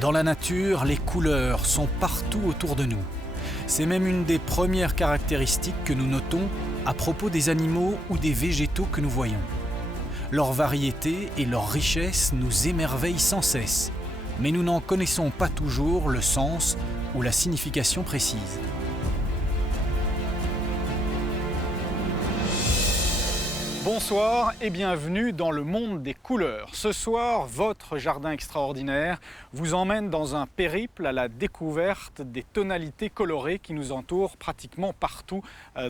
Dans la nature, les couleurs sont partout autour de nous. C'est même une des premières caractéristiques que nous notons à propos des animaux ou des végétaux que nous voyons. Leur variété et leur richesse nous émerveillent sans cesse, mais nous n'en connaissons pas toujours le sens ou la signification précise. Bonsoir et bienvenue dans le monde des couleurs. Ce soir, votre jardin extraordinaire vous emmène dans un périple à la découverte des tonalités colorées qui nous entourent pratiquement partout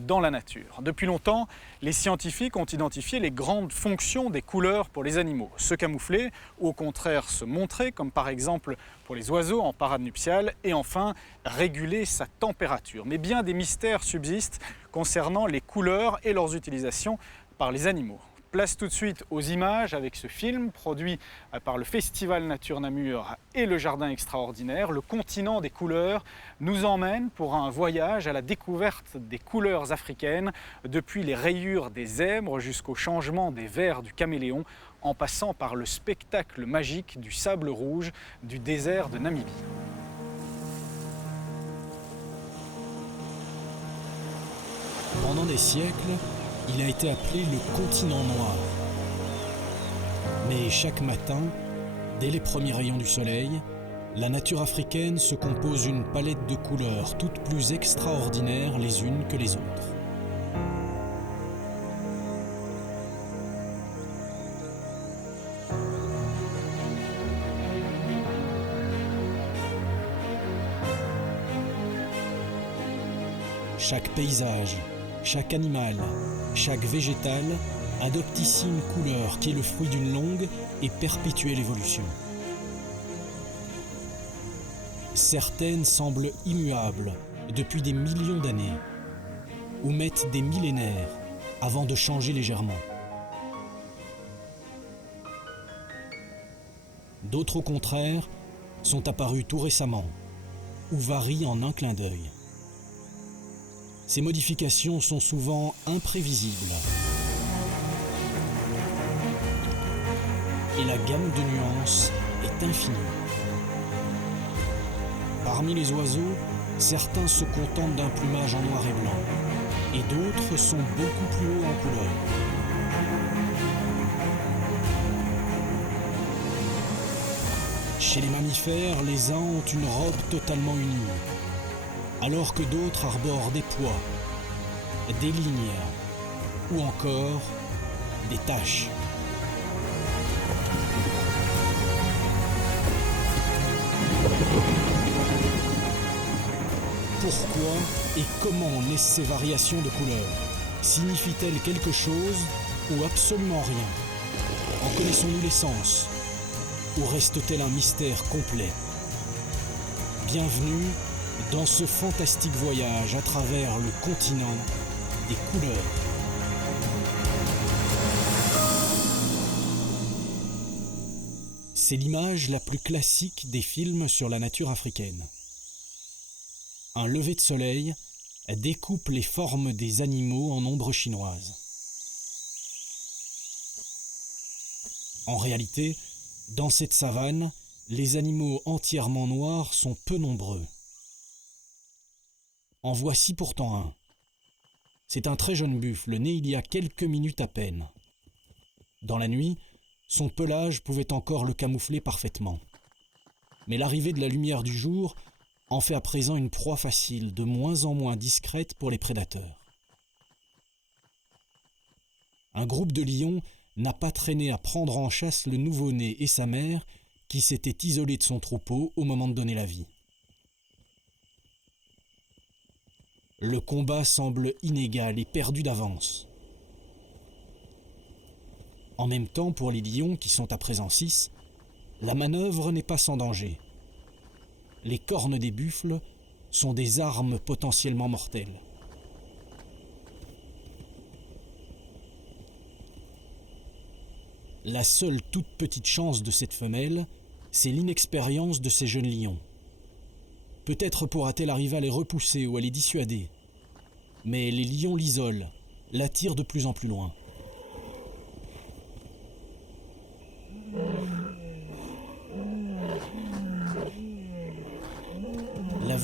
dans la nature. Depuis longtemps, les scientifiques ont identifié les grandes fonctions des couleurs pour les animaux. Se camoufler ou au contraire se montrer, comme par exemple pour les oiseaux en parade nuptiale, et enfin réguler sa température. Mais bien des mystères subsistent concernant les couleurs et leurs utilisations par les animaux. Place tout de suite aux images avec ce film produit par le Festival Nature Namur et le Jardin Extraordinaire. Le continent des couleurs nous emmène pour un voyage à la découverte des couleurs africaines, depuis les rayures des zèbres jusqu'au changement des vers du caméléon, en passant par le spectacle magique du sable rouge du désert de Namibie. Pendant des siècles, il a été appelé le continent noir. Mais chaque matin, dès les premiers rayons du soleil, la nature africaine se compose d'une palette de couleurs toutes plus extraordinaires les unes que les autres. Chaque paysage, chaque animal, chaque végétal adopte ici une couleur qui est le fruit d'une longue et perpétuelle évolution. Certaines semblent immuables depuis des millions d'années, ou mettent des millénaires avant de changer légèrement. D'autres, au contraire, sont apparues tout récemment, ou varient en un clin d'œil. Ces modifications sont souvent imprévisibles. Et la gamme de nuances est infinie. Parmi les oiseaux, certains se contentent d'un plumage en noir et blanc, et d'autres sont beaucoup plus hauts en couleur. Chez les mammifères, les uns ont une robe totalement unie, alors que d'autres arborent des pois, des lignes ou encore des taches. Pourquoi et comment naissent ces variations de couleurs? Signifient-elles quelque chose ou absolument rien? En connaissons-nous l'essence ou reste-t-elle un mystère complet? Bienvenue dans ce fantastique voyage à travers le continent des couleurs. C'est l'image la plus classique des films sur la nature africaine. Un lever de soleil découpe les formes des animaux en ombres chinoises. En réalité, dans cette savane, les animaux entièrement noirs sont peu nombreux. En voici pourtant un. C'est un très jeune buffle, né il y a quelques minutes à peine. Dans la nuit, son pelage pouvait encore le camoufler parfaitement. Mais l'arrivée de la lumière du jour en fait à présent une proie facile, de moins en moins discrète pour les prédateurs. Un groupe de lions n'a pas traîné à prendre en chasse le nouveau-né et sa mère qui s'étaient isolés de son troupeau au moment de donner la vie. Le combat semble inégal et perdu d'avance. En même temps, pour les lions, qui sont à présent 6, la manœuvre n'est pas sans danger. Les cornes des buffles sont des armes potentiellement mortelles. La seule toute petite chance de cette femelle, c'est l'inexpérience de ces jeunes lions. Peut-être pourra-t-elle arriver à les repousser ou à les dissuader. Mais les lions l'isolent, l'attirent de plus en plus loin.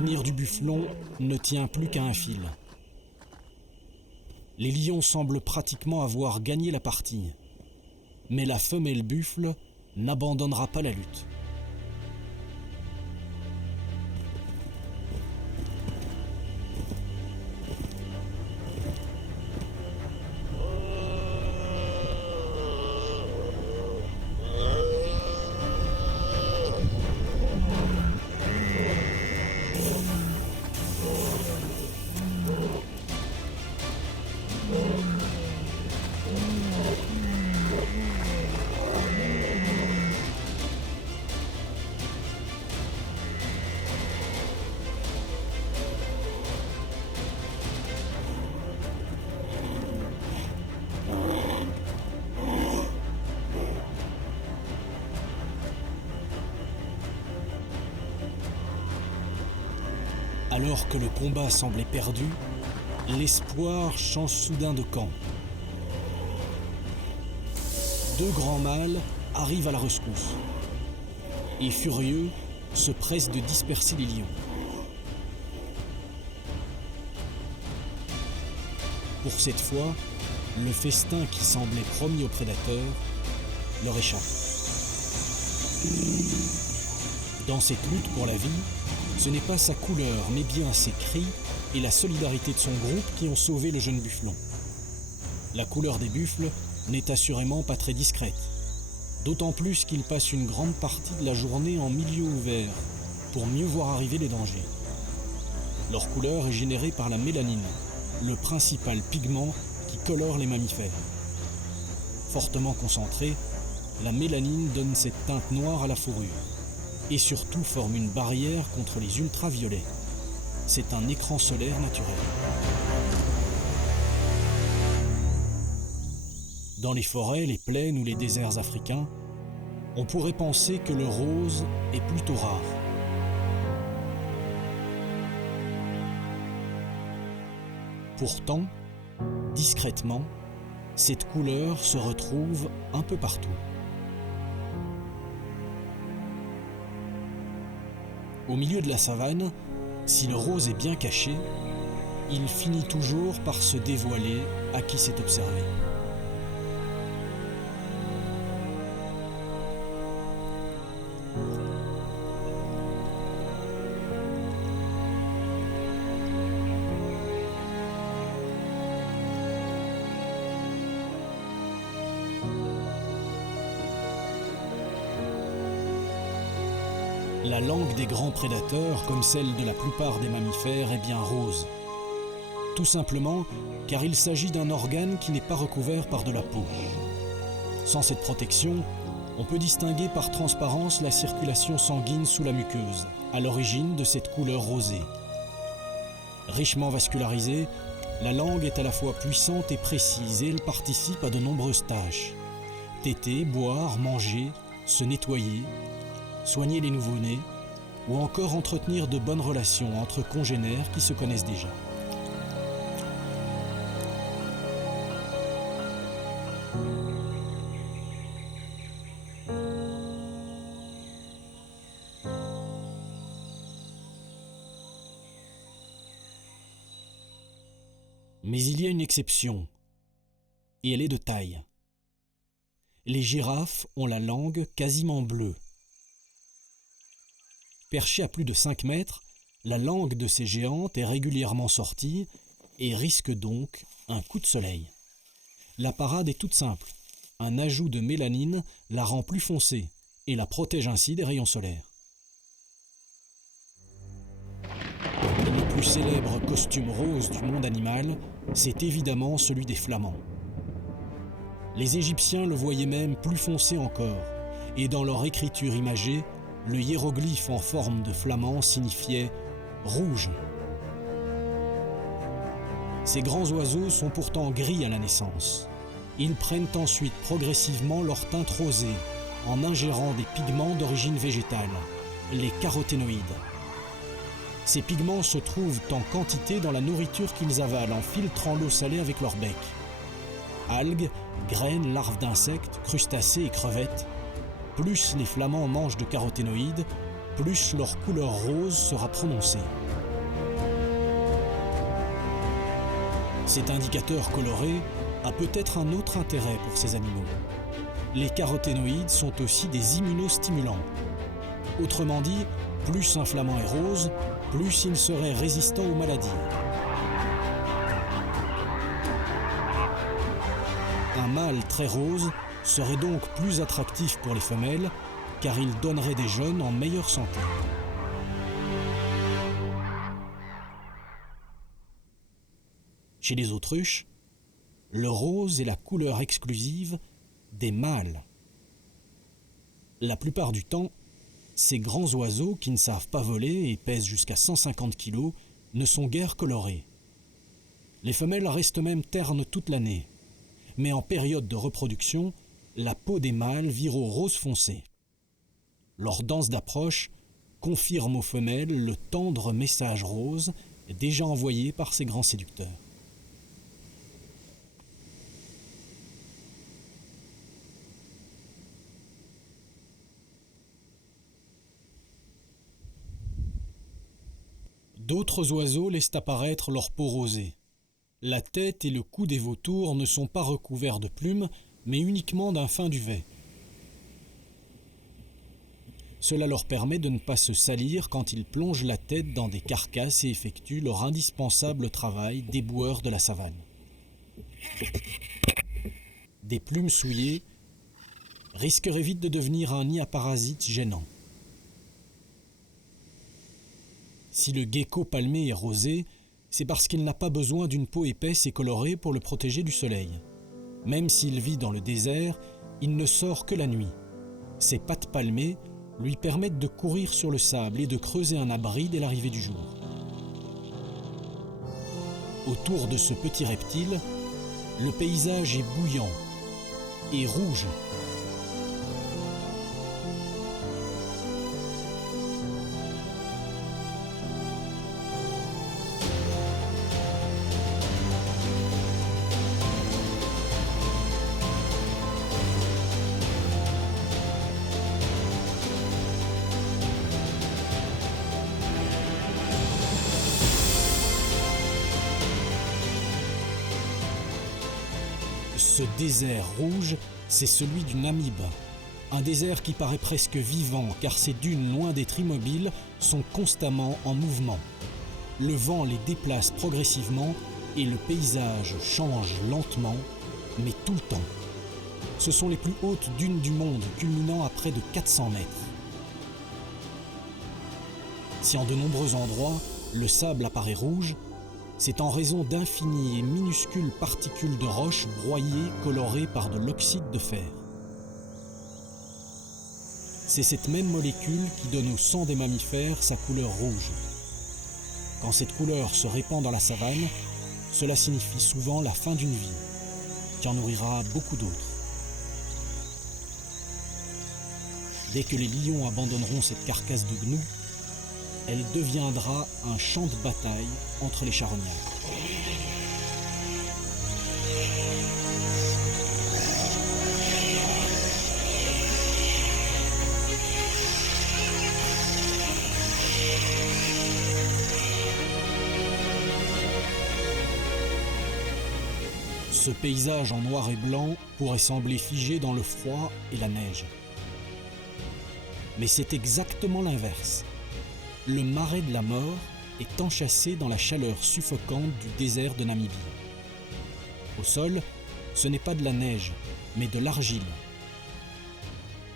L'avenir du bufflon ne tient plus qu'à un fil. Les lions semblent pratiquement avoir gagné la partie. Mais la femelle buffle n'abandonnera pas la lutte. Alors que le combat semblait perdu, l'espoir change soudain de camp. Deux grands mâles arrivent à la rescousse et, furieux, se pressent de disperser les lions. Pour cette fois, le festin qui semblait promis aux prédateurs leur échappe. Dans cette lutte pour la vie, ce n'est pas sa couleur, mais bien ses cris et la solidarité de son groupe qui ont sauvé le jeune bufflon. La couleur des buffles n'est assurément pas très discrète, d'autant plus qu'ils passent une grande partie de la journée en milieu ouvert pour mieux voir arriver les dangers. Leur couleur est générée par la mélanine, le principal pigment qui colore les mammifères. Fortement concentrée, la mélanine donne cette teinte noire à la fourrure et surtout forme une barrière contre les ultraviolets. C'est un écran solaire naturel. Dans les forêts, les plaines ou les déserts africains, on pourrait penser que le rose est plutôt rare. Pourtant, discrètement, cette couleur se retrouve un peu partout. Au milieu de la savane, si le rose est bien caché, il finit toujours par se dévoiler à qui s'est observé. La langue des grands prédateurs, comme celle de la plupart des mammifères, est bien rose. Tout simplement car il s'agit d'un organe qui n'est pas recouvert par de la peau. Sans cette protection, on peut distinguer par transparence la circulation sanguine sous la muqueuse, à l'origine de cette couleur rosée. Richement vascularisée, la langue est à la fois puissante et précise et elle participe à de nombreuses tâches. Téter, boire, manger, se nettoyer, soigner les nouveau-nés ou encore entretenir de bonnes relations entre congénères qui se connaissent déjà. Mais il y a une exception, et elle est de taille. Les girafes ont la langue quasiment bleue. Perchée à plus de 5 mètres, la langue de ces géantes est régulièrement sortie et risque donc un coup de soleil. La parade est toute simple. Un ajout de mélanine la rend plus foncée et la protège ainsi des rayons solaires. Le plus célèbre costume rose du monde animal, c'est évidemment celui des flamands. Les Égyptiens le voyaient même plus foncé encore, et dans leur écriture imagée, le hiéroglyphe en forme de flamand signifiait « rouge ». Ces grands oiseaux sont pourtant gris à la naissance. Ils prennent ensuite progressivement leur teinte rosée en ingérant des pigments d'origine végétale, les caroténoïdes. Ces pigments se trouvent en quantité dans la nourriture qu'ils avalent en filtrant l'eau salée avec leur bec. Algues, graines, larves d'insectes, crustacés et crevettes. Plus les flamands mangent de caroténoïdes, plus leur couleur rose sera prononcée. Cet indicateur coloré a peut-être un autre intérêt pour ces animaux. Les caroténoïdes sont aussi des immunostimulants. Autrement dit, plus un flamand est rose, plus il serait résistant aux maladies. Un mâle très rose serait donc plus attractif pour les femelles, car il donnerait des jeunes en meilleure santé. Chez les autruches, le rose est la couleur exclusive des mâles. La plupart du temps, ces grands oiseaux qui ne savent pas voler et pèsent jusqu'à 150 kg ne sont guère colorés. Les femelles restent même ternes toute l'année, mais en période de reproduction, la peau des mâles vire au rose foncé. Leur danse d'approche confirme aux femelles le tendre message rose déjà envoyé par ces grands séducteurs. D'autres oiseaux laissent apparaître leur peau rosée. La tête et le cou des vautours ne sont pas recouverts de plumes, mais uniquement d'un fin duvet. Cela leur permet de ne pas se salir quand ils plongent la tête dans des carcasses et effectuent leur indispensable travail d'éboueurs de la savane. Des plumes souillées risqueraient vite de devenir un nid à parasites gênant. Si le gecko palmé est rosé, c'est parce qu'il n'a pas besoin d'une peau épaisse et colorée pour le protéger du soleil. Même s'il vit dans le désert, il ne sort que la nuit. Ses pattes palmées lui permettent de courir sur le sable et de creuser un abri dès l'arrivée du jour. Autour de ce petit reptile, le paysage est bouillant et rouge. Ce désert rouge, c'est celui du Namib. Un désert qui paraît presque vivant car ses dunes, loin d'être immobiles, sont constamment en mouvement. Le vent les déplace progressivement et le paysage change lentement, mais tout le temps. Ce sont les plus hautes dunes du monde, culminant à près de 400 mètres. Si en de nombreux endroits, le sable apparaît rouge, c'est en raison d'infinies et minuscules particules de roches broyées, colorées par de l'oxyde de fer. C'est cette même molécule qui donne au sang des mammifères sa couleur rouge. Quand cette couleur se répand dans la savane, cela signifie souvent la fin d'une vie, qui en nourrira beaucoup d'autres. Dès que les lions abandonneront cette carcasse de gnous, elle deviendra un champ de bataille entre les charognards. Ce paysage en noir et blanc pourrait sembler figé dans le froid et la neige. Mais c'est exactement l'inverse. Le marais de la mort est enchâssé dans la chaleur suffocante du désert de Namibie. Au sol, ce n'est pas de la neige, mais de l'argile.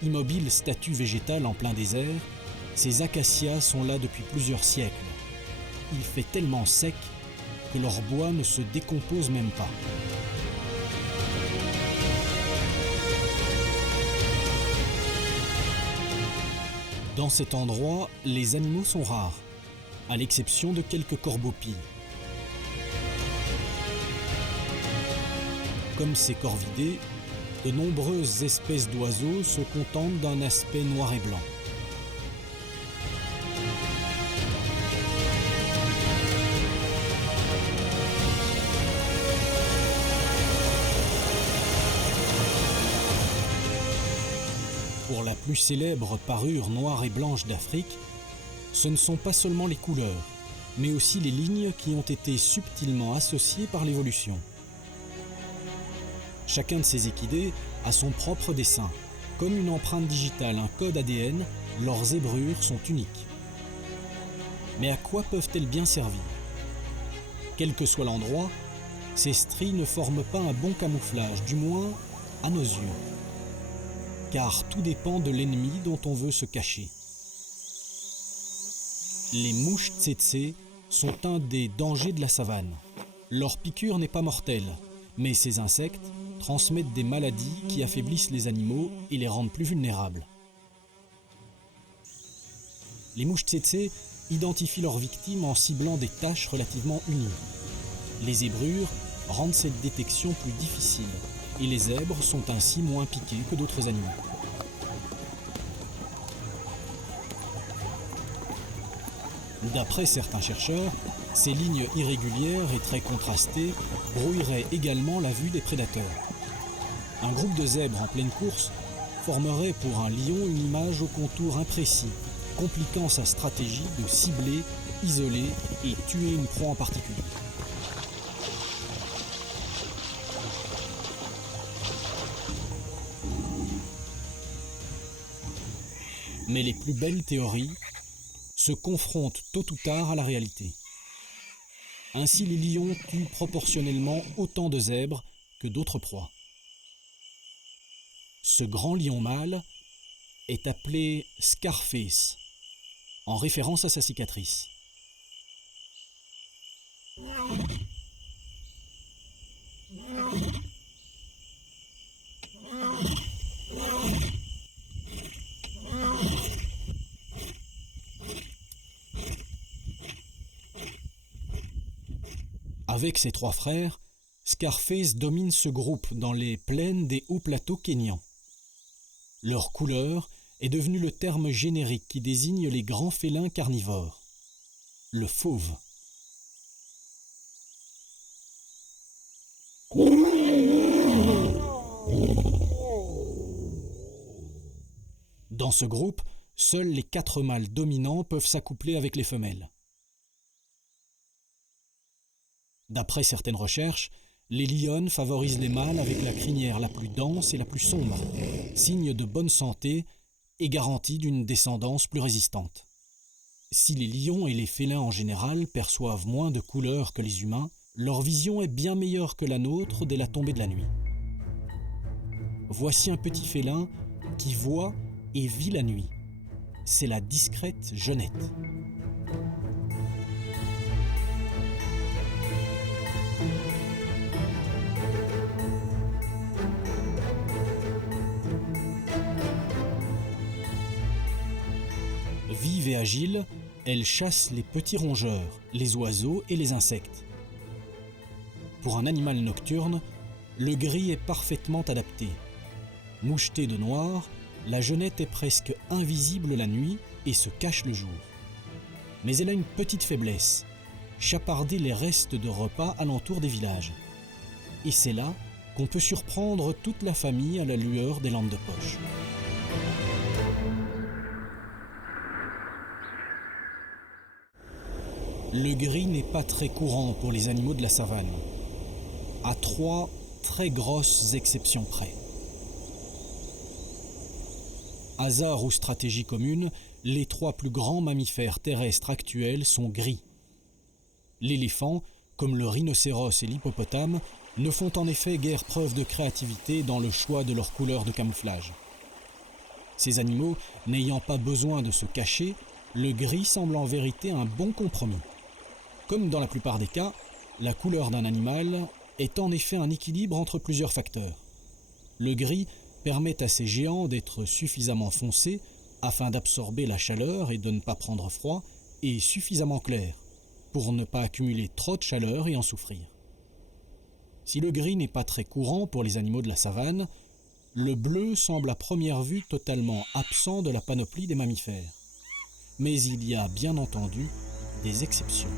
Immobiles statues végétales en plein désert, ces acacias sont là depuis plusieurs siècles. Il fait tellement sec que leur bois ne se décompose même pas. Dans cet endroit, les animaux sont rares, à l'exception de quelques corbeaux-pilles. Comme ces corvidés, de nombreuses espèces d'oiseaux se contentent d'un aspect noir et blanc. Pour la plus célèbre parure noire et blanche d'Afrique, ce ne sont pas seulement les couleurs, mais aussi les lignes qui ont été subtilement associées par l'évolution. Chacun de ces équidés a son propre dessin. Comme une empreinte digitale, un code ADN, leurs zébrures sont uniques. Mais à quoi peuvent-elles bien servir? Quel que soit l'endroit, ces stries ne forment pas un bon camouflage, du moins à nos yeux. Car tout dépend de l'ennemi dont on veut se cacher. Les mouches tsetse sont un des dangers de la savane. Leur piqûre n'est pas mortelle, mais ces insectes transmettent des maladies qui affaiblissent les animaux et les rendent plus vulnérables. Les mouches tsetse identifient leurs victimes en ciblant des taches relativement unies. Les zébrures rendent cette détection plus difficile et les zèbres sont ainsi moins piquées que d'autres animaux. D'après certains chercheurs, ces lignes irrégulières et très contrastées brouilleraient également la vue des prédateurs. Un groupe de zèbres en pleine course formerait pour un lion une image au contour imprécis, compliquant sa stratégie de cibler, isoler et tuer une proie en particulier. Mais les plus belles théories se confrontent tôt ou tard à la réalité. Ainsi, les lions tuent proportionnellement autant de zèbres que d'autres proies. Ce grand lion mâle est appelé Scarface, en référence à sa cicatrice. Avec ses trois frères, Scarface domine ce groupe dans les plaines des hauts plateaux kényans. Leur couleur est devenue le terme générique qui désigne les grands félins carnivores, le fauve. Dans ce groupe, seuls les 4 mâles dominants peuvent s'accoupler avec les femelles. D'après certaines recherches, les lionnes favorisent les mâles avec la crinière la plus dense et la plus sombre, signe de bonne santé et garantie d'une descendance plus résistante. Si les lions et les félins en général perçoivent moins de couleurs que les humains, leur vision est bien meilleure que la nôtre dès la tombée de la nuit. Voici un petit félin qui voit et vit la nuit. C'est la discrète genette. Vive et agile, elle chasse les petits rongeurs, les oiseaux et les insectes. Pour un animal nocturne, le gris est parfaitement adapté. Mouchetée de noir, la genette est presque invisible la nuit et se cache le jour. Mais elle a une petite faiblesse, chaparder les restes de repas alentour des villages. Et c'est là qu'on peut surprendre toute la famille à la lueur des lampes de poche. Le gris n'est pas très courant pour les animaux de la savane, à 3 très grosses exceptions près. Hasard ou stratégie commune, les 3 plus grands mammifères terrestres actuels sont gris. L'éléphant, comme le rhinocéros et l'hippopotame, ne font en effet guère preuve de créativité dans le choix de leur couleur de camouflage. Ces animaux n'ayant pas besoin de se cacher, le gris semble en vérité un bon compromis. Comme dans la plupart des cas, la couleur d'un animal est en effet un équilibre entre plusieurs facteurs. Le gris permet à ces géants d'être suffisamment foncés afin d'absorber la chaleur et de ne pas prendre froid, et suffisamment clair pour ne pas accumuler trop de chaleur et en souffrir. Si le gris n'est pas très courant pour les animaux de la savane, le bleu semble à première vue totalement absent de la panoplie des mammifères. Mais il y a bien entendu des exceptions.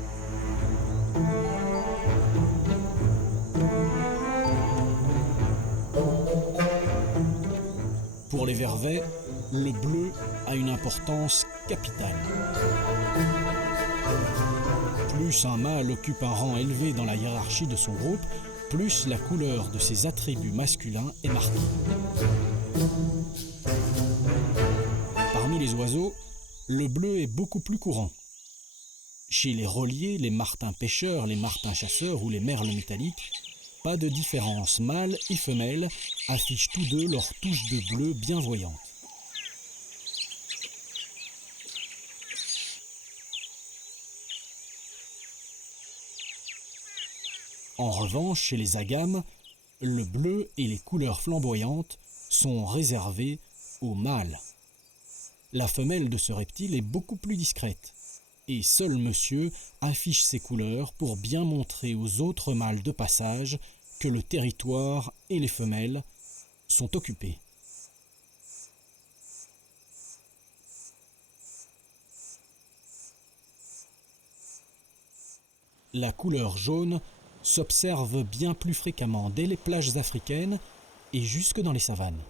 Pour les vervets, le bleu a une importance capitale. Plus un mâle occupe un rang élevé dans la hiérarchie de son groupe, plus la couleur de ses attributs masculins est marquée. Parmi les oiseaux, le bleu est beaucoup plus courant. Chez les rôliers, les martins pêcheurs, les martins chasseurs ou les merles métalliques, pas de différence, mâle et femelle affichent tous deux leurs touches de bleu bien voyantes. En revanche, chez les agames, le bleu et les couleurs flamboyantes sont réservés aux mâles. La femelle de ce reptile est beaucoup plus discrète, et seul monsieur affiche ses couleurs pour bien montrer aux autres mâles de passage que le territoire et les femelles sont occupés. La couleur jaune s'observe bien plus fréquemment dès les plages africaines et jusque dans les savanes.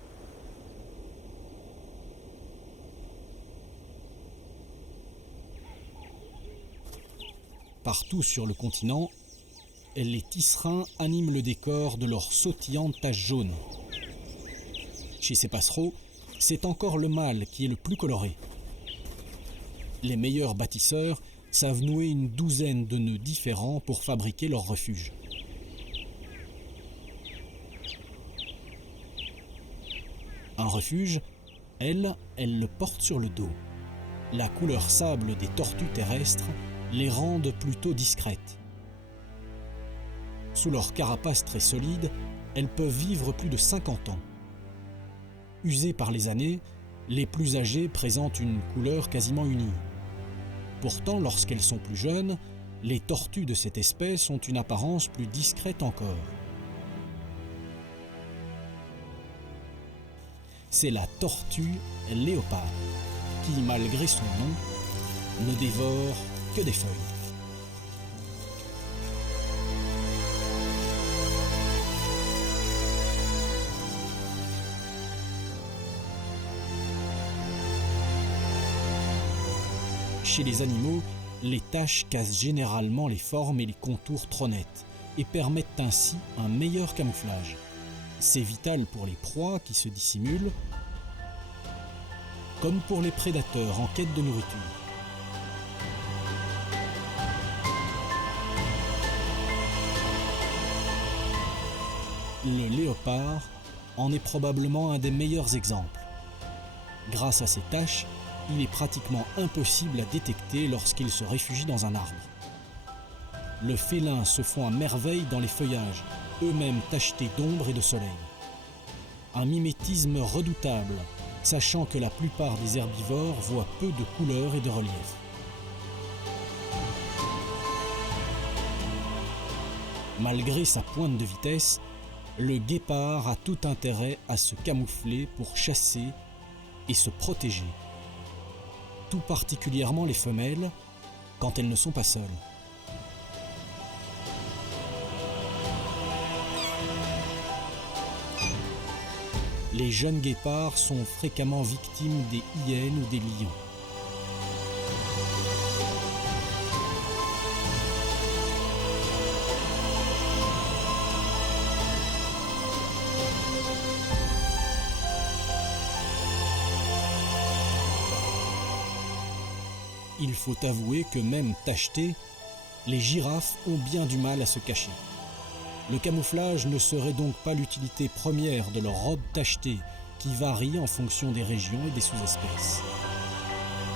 Partout sur le continent, les tisserins animent le décor de leurs sautillantes taches jaunes. Chez ces passereaux, c'est encore le mâle qui est le plus coloré. Les meilleurs bâtisseurs savent nouer une douzaine de nœuds différents pour fabriquer leur refuge. Un refuge, elle le porte sur le dos. La couleur sable des tortues terrestres les rendent plutôt discrètes. Sous leur carapace très solide, elles peuvent vivre plus de 50 ans. Usées par les années, les plus âgées présentent une couleur quasiment unie. Pourtant, lorsqu'elles sont plus jeunes, les tortues de cette espèce ont une apparence plus discrète encore. C'est la tortue léopard, qui, malgré son nom, ne dévore que des feuilles. Chez les animaux, les taches cassent généralement les formes et les contours trop nets et permettent ainsi un meilleur camouflage. C'est vital pour les proies qui se dissimulent, comme pour les prédateurs en quête de nourriture. Le léopard en est probablement un des meilleurs exemples. Grâce à ses taches, il est pratiquement impossible à détecter lorsqu'il se réfugie dans un arbre. Le félin se fond à merveille dans les feuillages, eux-mêmes tachetés d'ombre et de soleil. Un mimétisme redoutable, sachant que la plupart des herbivores voient peu de couleurs et de relief. Malgré sa pointe de vitesse, le guépard a tout intérêt à se camoufler pour chasser et se protéger. Tout particulièrement les femelles, quand elles ne sont pas seules. Les jeunes guépards sont fréquemment victimes des hyènes ou des lions. Il faut avouer que même tachetées, les girafes ont bien du mal à se cacher. Le camouflage ne serait donc pas l'utilité première de leur robe tachetée, qui varie en fonction des régions et des sous-espèces.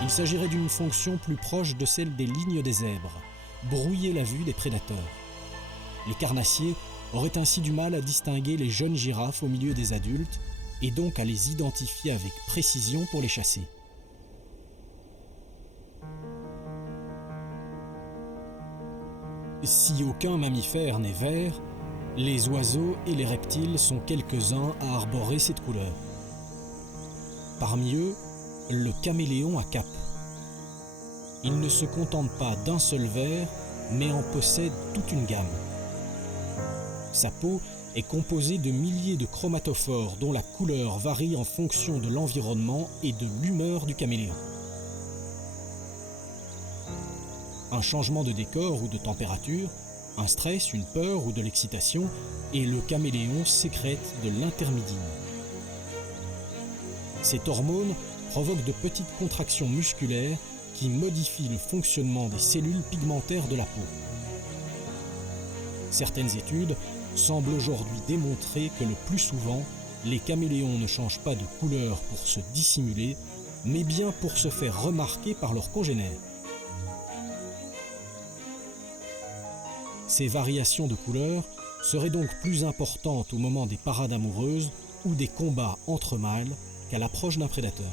Il s'agirait d'une fonction plus proche de celle des lignes des zèbres, brouiller la vue des prédateurs. Les carnassiers auraient ainsi du mal à distinguer les jeunes girafes au milieu des adultes, et donc à les identifier avec précision pour les chasser. Si aucun mammifère n'est vert, les oiseaux et les reptiles sont quelques-uns à arborer cette couleur. Parmi eux, le caméléon à cape. Il ne se contente pas d'un seul vert, mais en possède toute une gamme. Sa peau est composée de milliers de chromatophores dont la couleur varie en fonction de l'environnement et de l'humeur du caméléon. un changement de décor ou de température, un stress, une peur ou de l'excitation, et le caméléon sécrète de l'intermidine. Cette hormone provoque de petites contractions musculaires qui modifient le fonctionnement des cellules pigmentaires de la peau. Certaines études semblent aujourd'hui démontrer que le plus souvent, les caméléons ne changent pas de couleur pour se dissimuler, mais bien pour se faire remarquer par leurs congénères. Ces variations de couleurs seraient donc plus importantes au moment des parades amoureuses ou des combats entre mâles qu'à l'approche d'un prédateur.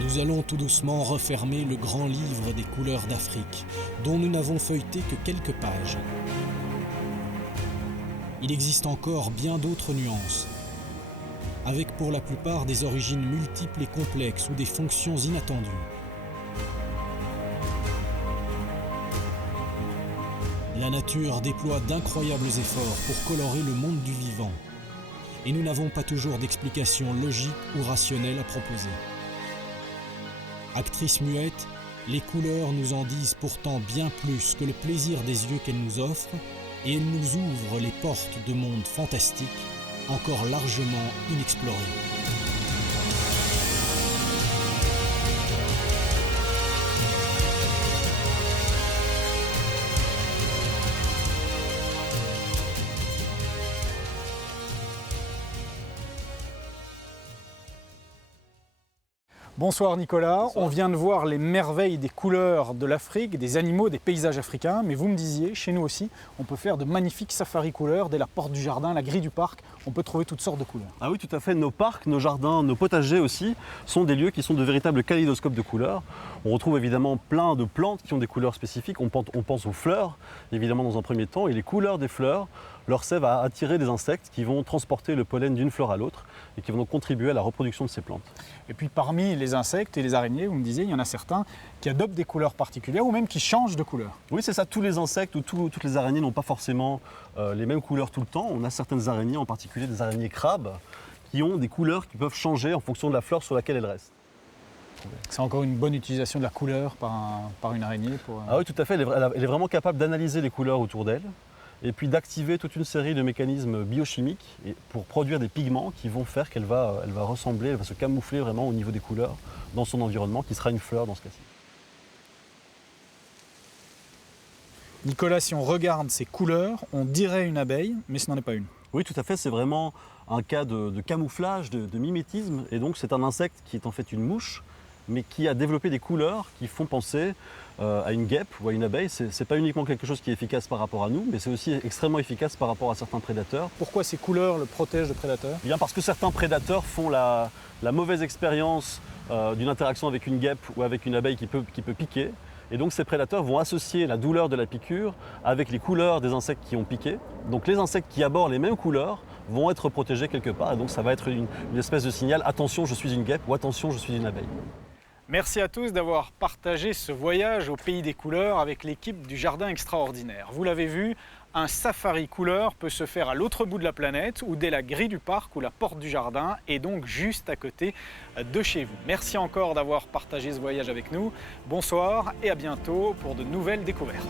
Nous allons tout doucement refermer le grand livre des couleurs d'Afrique, dont nous n'avons feuilleté que quelques pages. Il existe encore bien d'autres nuances, avec pour la plupart des origines multiples et complexes ou des fonctions inattendues. La nature déploie d'incroyables efforts pour colorer le monde du vivant, et nous n'avons pas toujours d'explication logique ou rationnelle à proposer. Actrices muettes, les couleurs nous en disent pourtant bien plus que le plaisir des yeux qu'elles nous offrent, et elles nous ouvrent les portes de mondes fantastiques encore largement inexplorés. Bonsoir Nicolas, Bonsoir. On vient de voir les merveilles des couleurs de l'Afrique, des animaux, des paysages africains, mais vous me disiez, chez nous aussi, on peut faire de magnifiques safaris couleurs, dès la porte du jardin, la grille du parc, on peut trouver toutes sortes de couleurs. Ah oui, tout à fait. Nos parcs, nos jardins, nos potagers aussi sont des lieux qui sont de véritables kaléidoscopes de couleurs. On retrouve évidemment plein de plantes qui ont des couleurs spécifiques. On pense aux fleurs, évidemment dans un premier temps, et les couleurs des fleurs leur servent à attirer des insectes qui vont transporter le pollen d'une fleur à l'autre et qui vont donc contribuer à la reproduction de ces plantes. Et puis parmi les insectes et les araignées, vous me disiez, il y en a certains qui adoptent des couleurs particulières ou même qui changent de couleur. Oui, c'est ça. Tous les insectes ou toutes les araignées n'ont pas forcément les mêmes couleurs tout le temps. On a certaines araignées, en particulier des araignées crabes, qui ont des couleurs qui peuvent changer en fonction de la fleur sur laquelle elles restent. C'est encore une bonne utilisation de la couleur par une araignée pour... Ah oui, tout à fait. Elle est vraiment capable d'analyser les couleurs autour d'elle et puis d'activer toute une série de mécanismes biochimiques pour produire des pigments qui vont faire qu'elle va ressembler, elle va se camoufler vraiment au niveau des couleurs dans son environnement, qui sera une fleur dans ce cas-ci. Nicolas, si on regarde ces couleurs, on dirait une abeille, mais ce n'en est pas une. Oui, tout à fait. C'est vraiment un cas de camouflage, de mimétisme. Et donc, c'est un insecte qui est en fait une mouche, mais qui a développé des couleurs qui font penser à une guêpe ou à une abeille. Ce n'est pas uniquement quelque chose qui est efficace par rapport à nous, mais c'est aussi extrêmement efficace par rapport à certains prédateurs. Pourquoi ces couleurs le protègent de prédateurs ? Eh bien parce que certains prédateurs font la mauvaise expérience d'une interaction avec une guêpe ou avec une abeille qui peut piquer. Et donc ces prédateurs vont associer la douleur de la piqûre avec les couleurs des insectes qui ont piqué. Donc les insectes qui abordent les mêmes couleurs vont être protégés quelque part. Et donc ça va être une espèce de signal « attention, je suis une guêpe » ou « attention, je suis une abeille ». Merci à tous d'avoir partagé ce voyage au pays des couleurs avec l'équipe du Jardin Extraordinaire. Vous l'avez vu, un safari couleur peut se faire à l'autre bout de la planète ou dès la grille du parc ou la porte du jardin et donc juste à côté de chez vous. Merci encore d'avoir partagé ce voyage avec nous. Bonsoir et à bientôt pour de nouvelles découvertes.